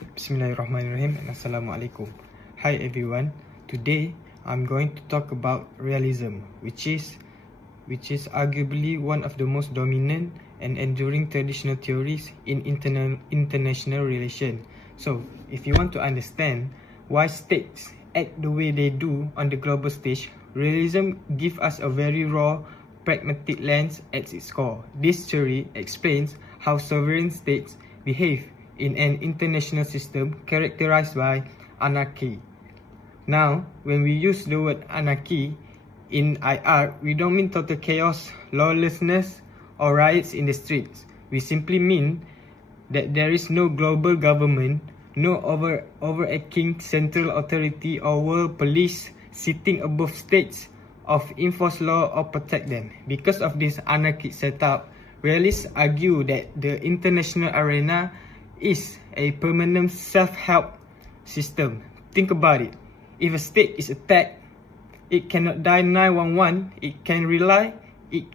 Bismillahirrahmanirrahim and Assalamualaikum. Hi everyone. Today I'm going to talk about realism, which is arguably one of the most dominant and enduring traditional theories in international relation. So, if you want to understand why states act the way they do on the global stage, realism gives us a very raw, pragmatic lens at its core. This theory explains how sovereign states behave in an international system characterized by anarchy. Now, when we use the word anarchy in IR, we don't mean total chaos, lawlessness, or riots in the streets. We simply mean that there is no global government, no overarching central authority or world police sitting above states of enforce law or protect them. Because of this anarchic setup, realists argue that the international arena is a permanent self-help system. Think about it. If a state is attacked, it cannot dial 911. It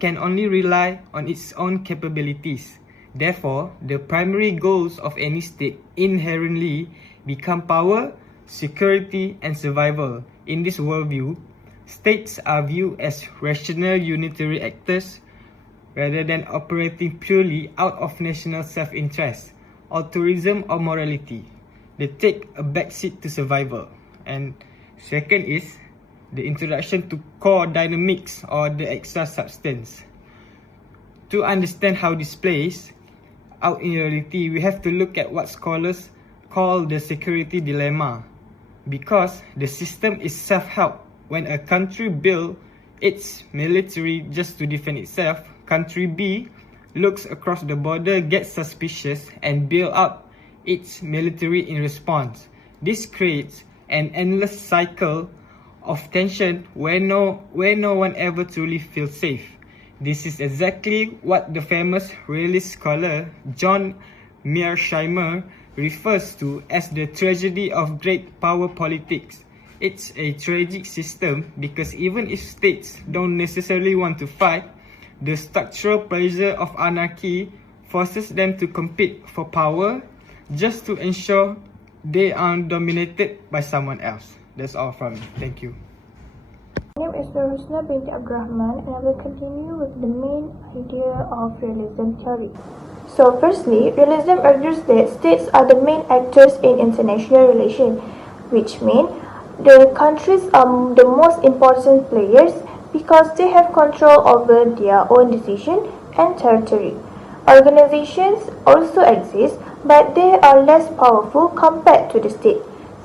can only rely on its own capabilities. Therefore, the primary goals of any state inherently become power, security, and survival. In this worldview, states are viewed as rational unitary actors rather than operating purely out of national self-interest, altruism, or morality. They take a backseat to survival. And second is the introduction to core dynamics or the extra substance. To understand how this plays out in reality, we have to look at what scholars call the security dilemma. Because the system is self-help, when a country builds its military just to defend itself, country B looks across the border, gets suspicious, and build up its military in response. This creates an endless cycle of tension where no one ever truly feels safe. This is exactly what the famous realist scholar John Mearsheimer refers to as the tragedy of great power politics. It's a tragic system because even if states don't necessarily want to fight, the structural pressure of anarchy forces them to compete for power just to ensure they aren't dominated by someone else. That's all from me. Thank you. My name is Husna binti Abdurrahman and I will continue with the main idea of realism theory. So firstly, realism argues that states are the main actors in international relations, which means the countries are the most important players because they have control over their own decision and territory. Organizations also exist, but they are less powerful compared to the state.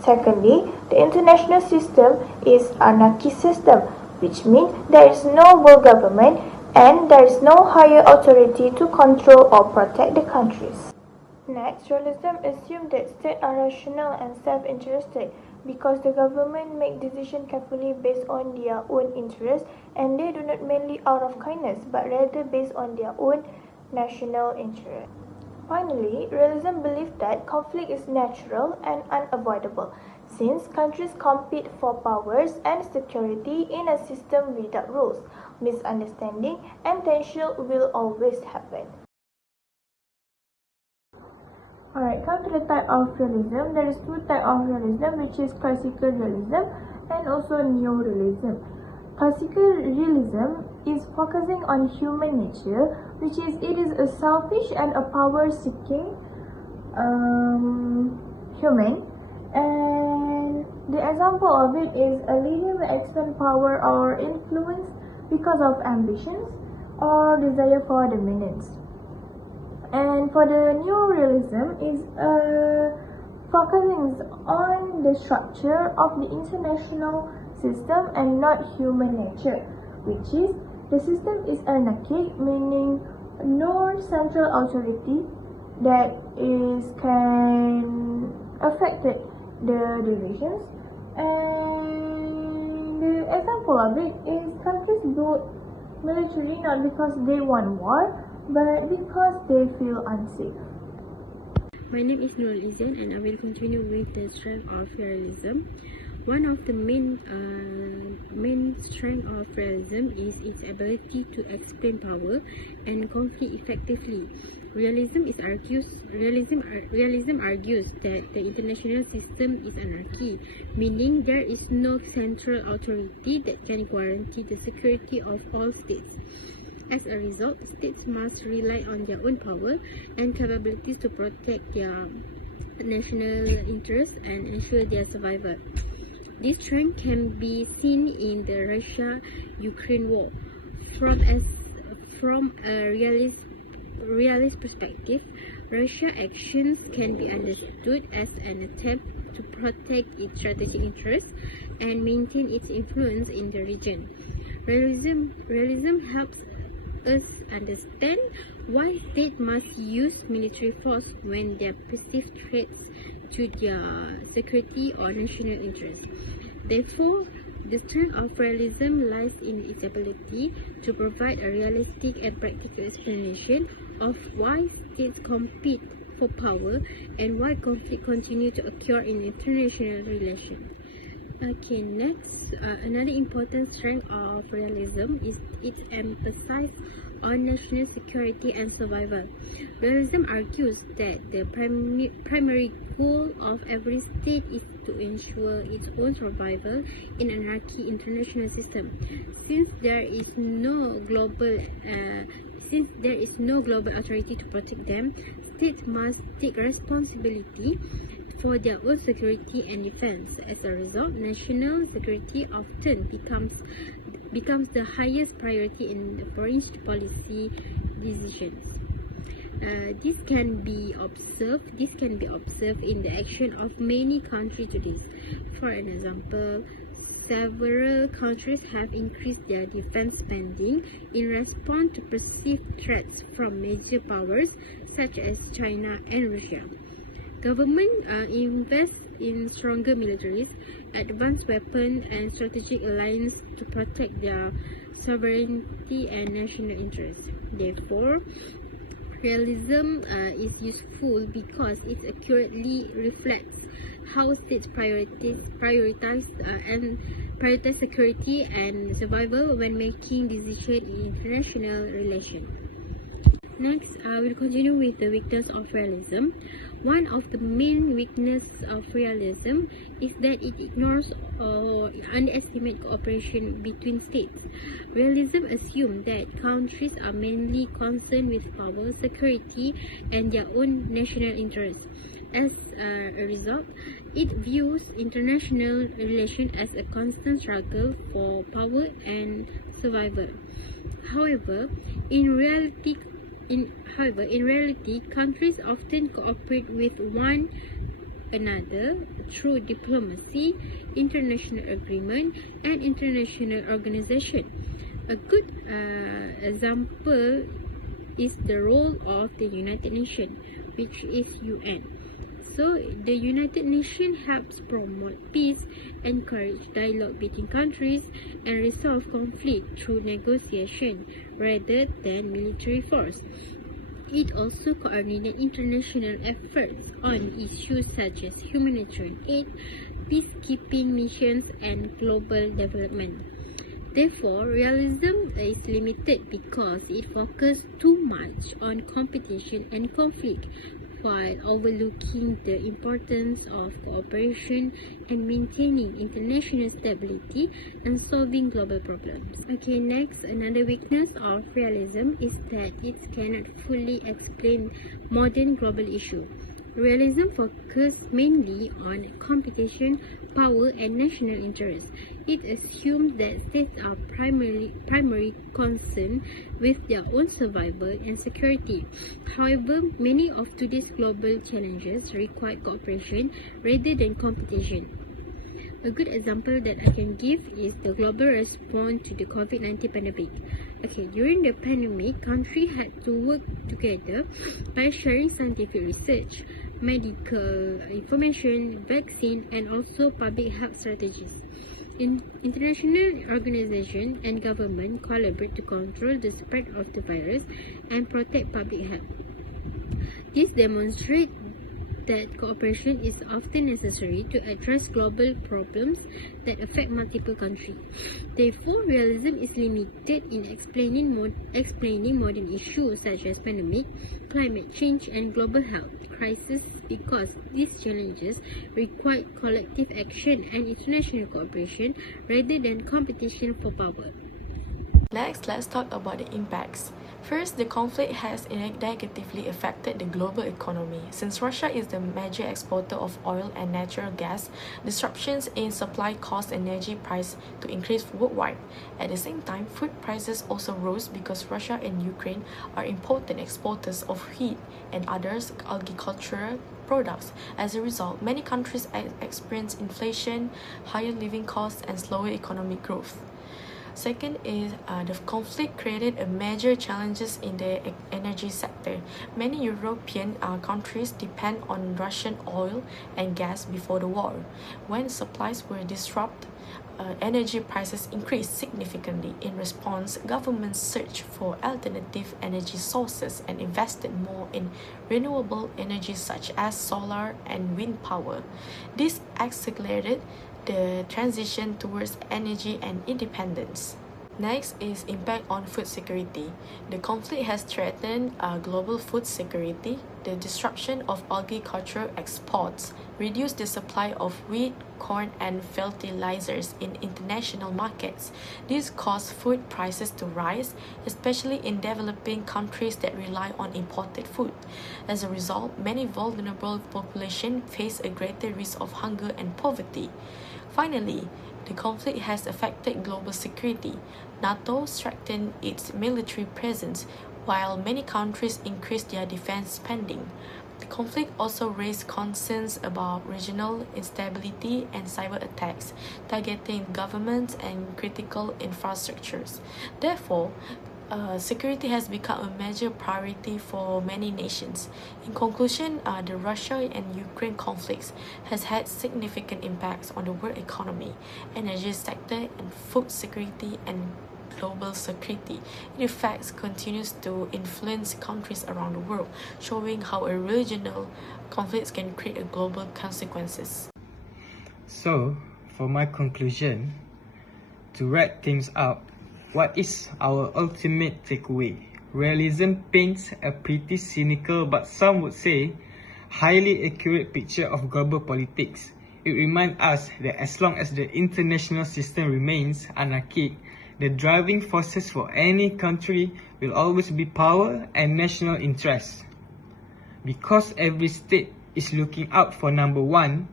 Secondly, the international system is an anarchist system, which means there is no world government and there is no higher authority to control or protect the countries. Next, realism assumes that states are rational and self-interested because the government make decisions carefully based on their own interests and they do not mainly out of kindness but rather based on their own national interest. Finally, realism believes that conflict is natural and unavoidable since countries compete for powers and security in a system without rules. Misunderstanding and tension will always happen. Alright, come to the type of realism. There is two types of realism, which is classical realism and also neo-realism. Classical realism is focusing on human nature, which is it is a selfish and a power-seeking human. And the example of it is a leader may expand power or influence because of ambitions or desire for dominance. And for the new realism is focusing on the structure of the international system and not human nature, which is the system is anarchic, meaning no central authority that can affect the decisions. And the example of it is countries build military not because they want war, but because they feel unsafe. My name is Realism and I will continue with the strength of realism. One of the main strength of realism is its ability to explain power and conflict effectively. Realism argues that the international system is anarchy, meaning there is no central authority that can guarantee the security of all states. As a result, states must rely on their own power and capabilities to protect their national interests and ensure their survival. This trend can be seen in the Russia-Ukraine war. From a realist perspective, Russia's actions can be understood as an attempt to protect its strategic interests and maintain its influence in the region. Realism helps us understand why states must use military force when they perceive threats to their security or national interests. Therefore, the strength of realism lies in its ability to provide a realistic and practical explanation of why states compete for power and why conflict continue to occur in international relations. Okay, next, another important strength of realism is its emphasis on national security and survival. Realism argues that the primary goal of every state is to ensure its own survival in an anarchy international system. Since there is no global authority to protect them, states must take responsibility for their own security and defense. As a result, national security often becomes the highest priority in the foreign policy decisions. This can be observed in the action of many countries today. For an example, several countries have increased their defense spending in response to perceived threats from major powers such as China and Russia. Government invests in stronger militaries, advanced weapons, and strategic alliance to protect their sovereignty and national interests. Therefore, realism is useful because it accurately reflects how states prioritize security and survival when making decisions in international relations. Next, we'll continue with the weakness of realism. One of the main weaknesses of realism is that it ignores or underestimates cooperation between states. Realism assumes that countries are mainly concerned with power, security, and their own national interests. As a result, it views international relations as a constant struggle for power and survival. However, in reality, countries often cooperate with one another through diplomacy, international agreement, and international organization. A good example is the role of the United Nations, which is UN. So, the United Nations helps promote peace, encourage dialogue between countries, and resolve conflict through negotiation rather than military force. It also coordinates international efforts on issues such as humanitarian aid, peacekeeping missions, and global development. Therefore, realism is limited because it focuses too much on competition and conflict, while overlooking the importance of cooperation and maintaining international stability and solving global problems. Okay, next, another weakness of realism is that it cannot fully explain modern global issues. Realism focuses mainly on competition, power, and national interests. It assumes that states are primary concerned with their own survival and security. However, many of today's global challenges require cooperation rather than competition. A good example that I can give is the global response to the COVID-19 pandemic. Okay, during the pandemic, countries had to work together by sharing scientific research, medical information, vaccine, and also public health strategies. International organizations and government collaborate to control the spread of the virus and protect public health. This demonstrates that cooperation is often necessary to address global problems that affect multiple countries. Therefore, realism is limited in explaining modern issues such as pandemic, climate change, and global health crisis because these challenges require collective action and international cooperation rather than competition for power. Next, let's talk about the impacts. First, the conflict has negatively affected the global economy. Since Russia is the major exporter of oil and natural gas, disruptions in supply caused energy price to increase worldwide. At the same time, food prices also rose because Russia and Ukraine are important exporters of wheat and other agricultural products. As a result, many countries experience inflation, higher living costs, and slower economic growth. Second is the conflict created a major challenges in the energy sector. Many European countries depend on Russian oil and gas before the war. When supplies were disrupted, energy prices increased significantly. In response, governments searched for alternative energy sources and invested more in renewable energy such as solar and wind power. This accelerated the transition towards energy and independence. Next is impact on food security. The conflict has threatened global food security. The disruption of agricultural exports reduced the supply of wheat, corn, and fertilizers in international markets. This caused food prices to rise, especially in developing countries that rely on imported food. As a result, many vulnerable populations face a greater risk of hunger and poverty. Finally, the conflict has affected global security. NATO strengthened its military presence, while many countries increased their defense spending. The conflict also raised concerns about regional instability and cyber attacks, targeting governments and critical infrastructures. Therefore, security has become a major priority for many nations. In conclusion, the Russia and Ukraine conflicts has had significant impacts on the world economy, energy sector, and food security and global security. It in fact continues to influence countries around the world, showing how a regional conflict can create a global consequences. So, for my conclusion, to wrap things up, what is our ultimate takeaway? Realism paints a pretty cynical, but some would say highly accurate picture of global politics. It reminds us that as long as the international system remains anarchic, the driving forces for any country will always be power and national interest. Because every state is looking out for number one,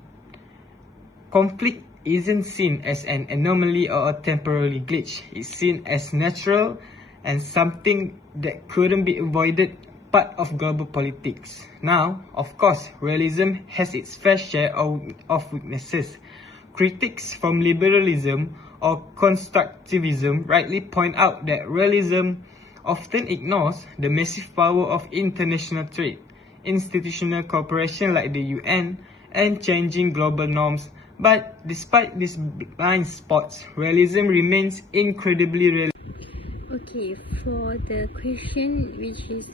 conflict isn't seen as an anomaly or a temporary glitch. It's seen as natural and something that couldn't be avoided, part of global politics. Now, of course, realism has its fair share of weaknesses. Critics from liberalism or constructivism rightly point out that realism often ignores the massive power of international trade, institutional cooperation like the UN, and changing global norms. But despite these blind spots, realism remains incredibly realistic. Okay, for the question which is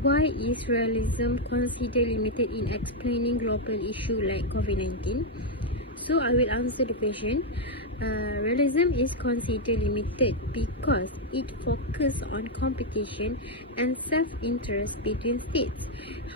why is realism considered limited in explaining global issue like COVID-19? So I will answer the question. Realism is considered limited because it focuses on competition and self-interest between states.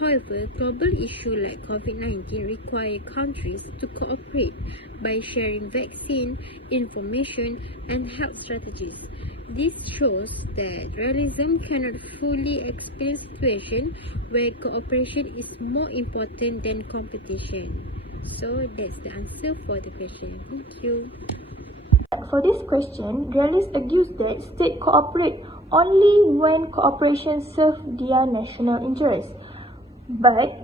However, global issues like COVID-19 require countries to cooperate by sharing vaccine, information, and health strategies. This shows that realism cannot fully explain situations where cooperation is more important than competition. So that's the answer for the question. Thank you. For this question, realists argues that states cooperate only when cooperation serves their national interests. But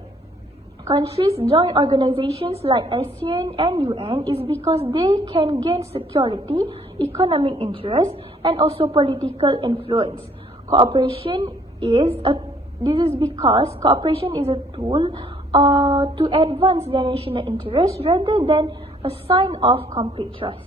countries join organizations like ASEAN and UN is because they can gain security, economic interest, and also political influence. This is because cooperation is a tool to advance their national interests rather than a sign of complete trust.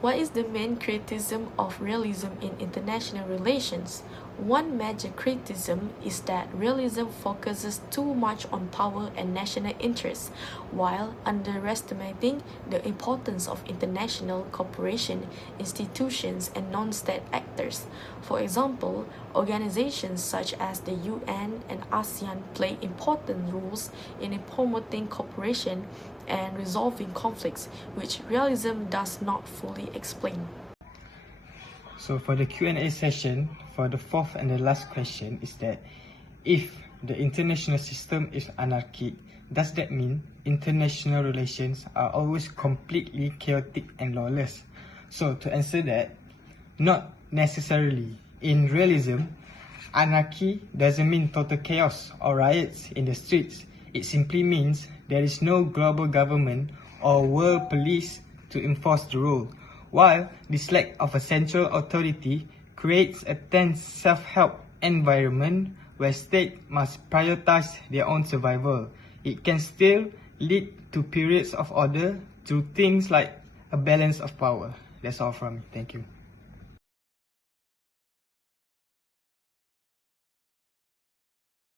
What is the main criticism of realism in international relations? One major criticism is that realism focuses too much on power and national interests, while underestimating the importance of international cooperation, institutions, and non-state actors. For example, organizations such as the UN and ASEAN play important roles in promoting cooperation and resolving conflicts, which realism does not fully explain. So for the Q&A session, for the fourth and the last question is that if the international system is anarchic, does that mean international relations are always completely chaotic and lawless? So to answer that, not necessarily. In realism, anarchy doesn't mean total chaos or riots in the streets. It simply means there is no global government or world police to enforce the rule, while this lack of a central authority creates a tense self-help environment where states must prioritize their own survival. It can still lead to periods of order through things like a balance of power. That's all from me. Thank you.